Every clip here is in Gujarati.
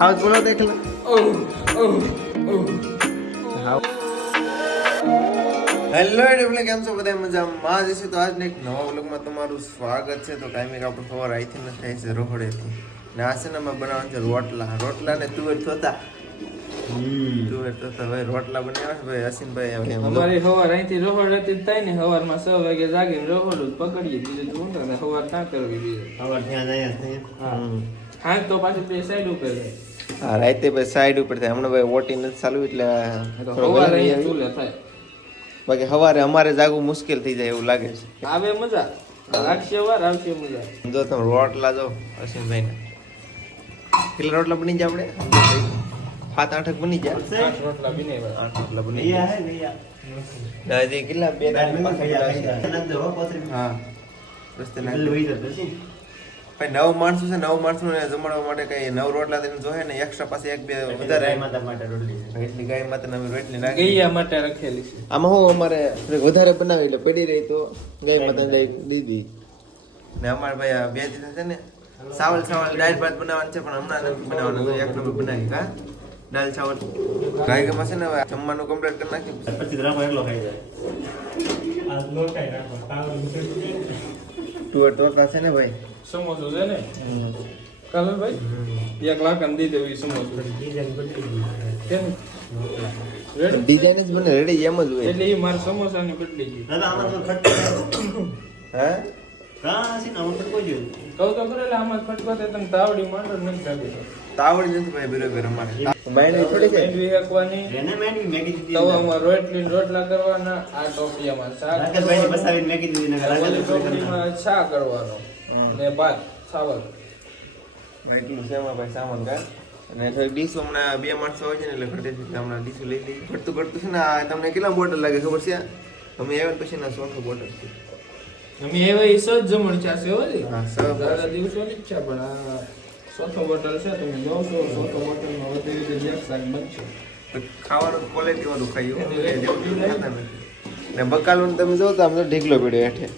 હાઉસ બોલો દેખ લો. હેલો એટલે કેમ છો બધા મજામાં જશે તો આજને એક નવા વ્લોગમાં તમારું સ્વાગત છે. તો કાંઈ આપણું ખબર અહીંથી ન થાય છે રોહડેથી ને આ છે ને અમે બનાવવાનું છે રોટલા ને તુવેર થોતા ભાઈ રોટલા બનાવ્યા છે ભાઈ હસીનભાઈ. અમારી સવાર અહીંથી રોહડેથી જ થાય ને સવારમાં 6 વાગે જાગીને રોહડ પકડીએ બીજું શું કરે સવાર ના કરવી બીજું સવાર ત્યાં જાય હા તો પાછી બે સાઈડ ઉપર હા રાતે ભાઈ સાઈડ ઉપર થાય હમણાં ભાઈ વોટિંગ નથી ચાલુ એટલે સવાર અહીંયા ચૂલે થાય બાકી સવારે અમારે જાગવું મુશ્કેલ થઈ જાય એવું લાગે છે. આવે મજા રાખશે વાર આવશે મજા. જો તમે રોટલા જો હસીનભાઈ ને કેટલા રોટલા બની જાય આપણે 7-8 બની જાય. 8 રોટલા બનાવ્યા 8 રોટલા બની જાય. દાદી કેટલા 2 હા રસ્તે ભાઈ 9 માણસો છે 9 માણસો ને જમાડવા માટે કઈ 9 રોટલા તેને જોઈએ ને એક્સ્ટ્રા પાસે 1-2 વધારે એટલી ગાય માતા નવી રોટલી નાખી ગૈયા માટે રાખેલી છે. આમાં હું અમારે વધારે બનાવી એટલે પડી રહી તો ગાય માતા દીધી ને અમારે ભાઈ આ 2 દિવસ છે ને ચાવલ દાળ ભાત બનાવવાનું છે પણ હમણાં નથી બનાવવાનું એક નંબર બનાવી કા દાળ ચાવલ ગાય ગમાં છે ને હવે જમવાનું કમ્પ્લીટ કરી નાખી પછી રાખો એટલો ખાઈ જાય આ લોટાઈ રાખો ટુવર તોકા છે ને ભાઈ સમોસો છે ને કાલે ભાઈ 1 લાખ દી દેવી સમોસો કેમ ડિઝાઇન જ બને રેડી એમ જ હોય એટલે એ મારા સમોસા ની બદલી ગઈ દાદા આમાં તો ખટ હે કા છે ને આમાં ખટકો જો કહું તો કરે આમાં ખટકો તે તને તાવડી માંડો નથી કાઢી તાવડી નથી ભાઈ બરોબર અમારે બાયણે થોડી છે મેંડવી એકવાની એને મેંડવી મેગી દીધી તવામાં રોટલા કરવાના આ ટોપિયામાં શાક રાકેશભાઈ ની બસાવીને મેગી દીધી ને ઓલી ટોપલીમાં શાક કરવાનો ને ભાત ચાવલ એટલું છે એમાં ભાઈ સામાન કા અને થોડી ડીશો હમણાં 2 માણસો હોય છે ને એટલે ઘટે છે હમણાં ડીશો લઈ લઈ ઘટતું છે ને આ તમને કેટલા બોટલ લાગે ખબર છે અમે આવ્યા પછી ના 100 બોટલ છે અમે એવા ઈ સજ જમણ ચાસે હોલી હા સબ દાદા દિવસોની જ છે પણ આ 100 બોટલ છે તમે જોશો 100 બોટલમાં વધુ રીતે એક શાક બનશે ખાવાનું ક્વોલિટી વાળું ખાયું જેવું ખાતા નથી ને બકાલું તમે જો તો આમ તો ઢીકલો પડ્યો હેઠે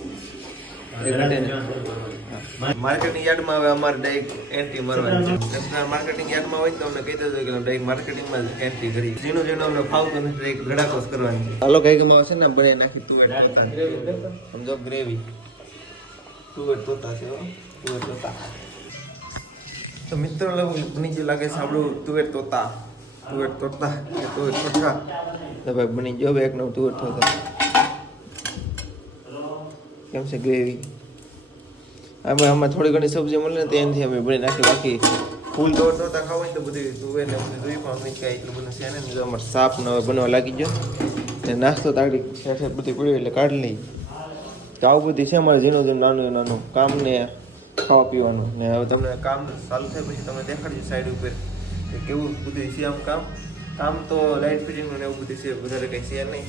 માર્કેટિંગ યાર્ડમાં હવે અમારે ડાયરેક્ટ એન્ટ્રી મારવાની છે. માર્કેટિંગ યાર્ડમાં હોય તો અમને કહી દેજો કે ડાયરેક્ટ માર્કેટિંગમાં એન્ટ્રી કરી જેનું અમને ફાવતું નથી ડાયરેક્ટ ગળાકોસ કરવાની છે. હાલો કઈ ગમાં છે ને બળે નાખી તુવેર તોતા સમજો ગ્રેવી તુવેર તોતા છે તુવેર તોતા તો મિત્રો બની ગયું લાગે છે આપણું તુવેર તોતા તો ભાઈ બની ગયો એક નવ તુવેર તોતા કેમ છે ગ્રેવી આમાં થોડી ઘણી સબ્જી મળે ને તેનાથી અમે બની નાખી બાકી ફૂલ તોડતા ખાવ હોય તો બધી તુવેર ને બધી જોઈ પણ નહીં કાંઈ એટલું બધું છે ને જો અમારે સાપ ને બનવા લાગી ગયો ને નાસ્તો તાગડી સાથે બધી પડ્યું એટલે કાઢી લઈ તો આવું બધી છે અમારે ઝીણું નાનું કામ ને ખાવા પીવાનું ને હવે તમને કામ ચાલુ થાય પછી તમને દેખાડજો સાઈડ ઉપર કે કેવું બધું છે આમ કામ તો લાઇટ ફિટિંગનું ને એવું બધું છે વધારે કંઈ છે નહીં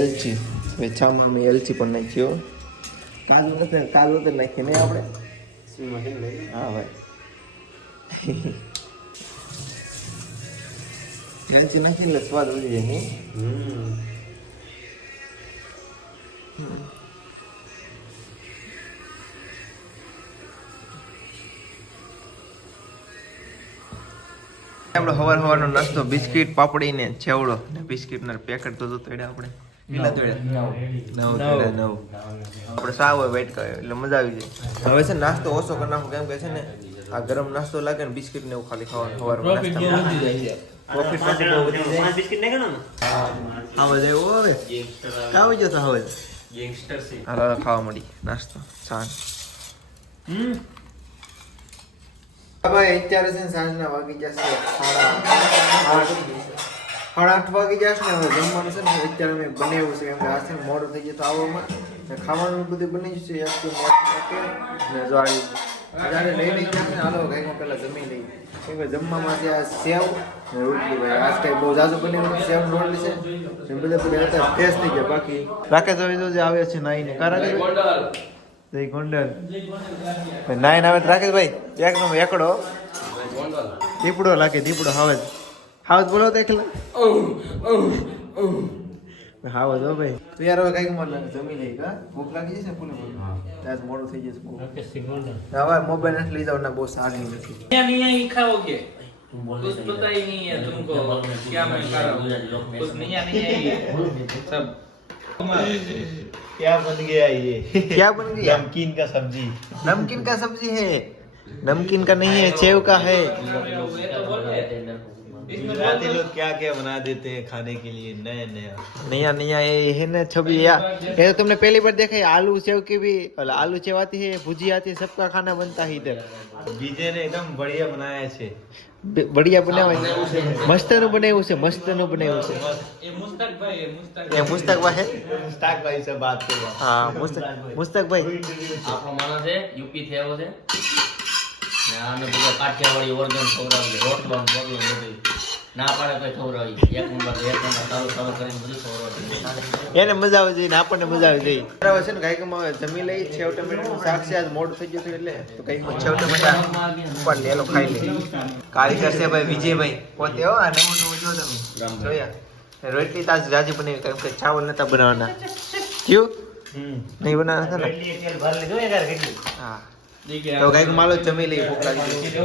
એલચી હવે છામાં અમે એલચી પણ નાખ્યો કાજુ નથી નાખીએ નહીં આપણે હા ભાઈ એલચી નાખી એટલે સ્વાદ વધી જાય નહીં આપણો સવારનો નાસ્તો બિસ્કિટ પાપડી ને ચેવડો ને બિસ્કિટ ના પેકેટ તો તોડ્યા આપણે કેટલા તોડ્યા 9 આપણે સાવ વેઇટ કરે એટલે મજા આવી જાય. હવે છે નાસ્તો ઓછો કરી નાખો કેમ કે છે ને આ ગરમ નાસ્તો લાગે ને બિસ્કિટ ને એવું ખાલી ખાવાનું સવારમાં પ્રોફિટ નથી બહુ વધી જાય. 5 બિસ્કિટ નાખો ને આવા જાય હવે આવી જતો હવે ગેંગસ્ટર છે હાલો ખાવા મળી નાસ્તો સાંજ ભાઈ અત્યારે છે ને સાંજના વાગી જશે 8:30 વાગી જશે ને હવે જમવાનું છે ને અત્યારે મેં બનાવ્યું છે કેમ કે આ છે ને મોડું થઈ જતું આવવામાં ખાવાનું બધું બની જશે ને જો આવી જ્યારે લઈ લઈ જશે ને હાલો કંઈક પહેલાં જમી લઈ કેમ કે જમવામાં ત્યાં સેવ ને રોટલી ભાઈ આજ કંઈ બહુ જાજુ બન્યું સેવ રોટલી છે બધા અત્યારે ફ્રેશ થઈ ગયા બાકી રાકેશ હવે જે આવે છે નાઈને કા રાકેશ જય ગોંડલ નાઈન આવે રાકેશભાઈ એક નો એકડો દીપડો લાગે દીપડો હાવજ બોલો તો એકલા હાવજ હો ભાઈ તો યાર હવે કઈક મને જમી લઈ કા ભૂખ લાગી જશે ફૂલ આજ મોડું થઈ જશે હવે મોબાઈલ નથી લઈ જાવ ના બહુ સારી નથી અહીંયા ખાઓ કે कुछ पता ही नहीं है तुमको क्या मैं कर रहा हूँ कुछ नहीं है सब क्या बन गया ये? क्या बन गया? नमकीन का सब्जी। नमकीन का सब्जी है, नमकीन का नहीं है, सेव का है। गुजराती लोग क्या क्या बना देते हैं खाने के लिए, नया नया। नया नया ये है ना छवि यार, ये तो तुमने पहली बार देखा है। आलू सेव की भी, आलू सेव आती है, भुजी आती है, सबका खाना बनता है इधर। બીજે ને એકદમ બઢિયા બનાયા છે। बढ़िया बनावे, मस्त नु बनाવ્યું છે, મસ્ત નું બનાવ્યું છે। ये मुस्तक भाई है मुस्तक ये मुस्तक भाई है, મુસ્તાક ભાઈ से बात કરવા। हाँ मुस्तक भाई આપણો માણસ છે યુપી થી આવ્યો છે ને આને બધો કાઠિયાવાડી ઓર્ગન ખવડાવી રોટલો ને બોટલો ને બધું ના પાડે કોઈ ખવડાવી એક નંબર ચાલુ કરીને બધું ખવડાવી એને મજા આવે છે ને આપણને મજા આવે છે। બરાબર છે ને, ગાયકમાં જમી લઈ સેવ ટમેટાનું શાક છે, આજ મોડું થઈ ગયું હતું એટલે તો કઈક સેવ ટમેટા ઉપર લેલો ખાઈ લે। કારીગર છે ભાઈ વિજયભાઈ પોતે હો, આ નવું નવું જો તમે જોયા। રોટલી તાજ રાજી બનાવી, કારણ કે ચાવલ નતા બનાવવાના, ક્યું નહીં બનાવવાના હતા ને। તેલ ભર લીધું યાર કેટલી। હા તો ગાયક માલો જમી લઈ, ભૂખ લાગી ગઈ।